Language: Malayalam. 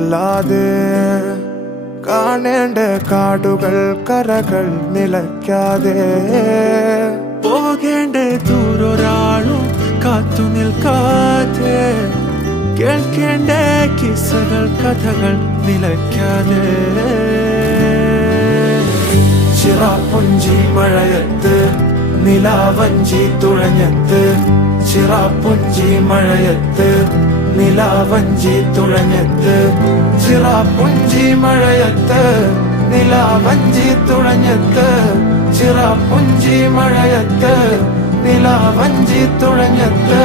നില്ലാതെ കാണേണ്ട കാടുകൾ കരകൾ നിലയ്ക്കാതെ പോകേണ്ട ദൂരൊരാളും കാത്തു നിൽക്കാതെ കേൾക്കേണ്ട കിസ്സകൾ കഥകൾ നിലയ്ക്കാതെ ചിറാപ്പുഞ്ചി മഴയത്ത് നിലാവഞ്ചി തുഴഞ്ഞത്ത് ചിറാപ്പുഞ്ചി മഴയത്ത് നിലാവഞ്ചി തുഴഞ്ഞത്ത് ചിറാപ്പുഞ്ചി മഴയത്ത് നിലാവഞ്ചി തുഴഞ്ഞത്ത് ചിറാപ്പുഞ്ചി മഴയത്ത് നിലാവഞ്ചി തുഴഞ്ഞത്ത്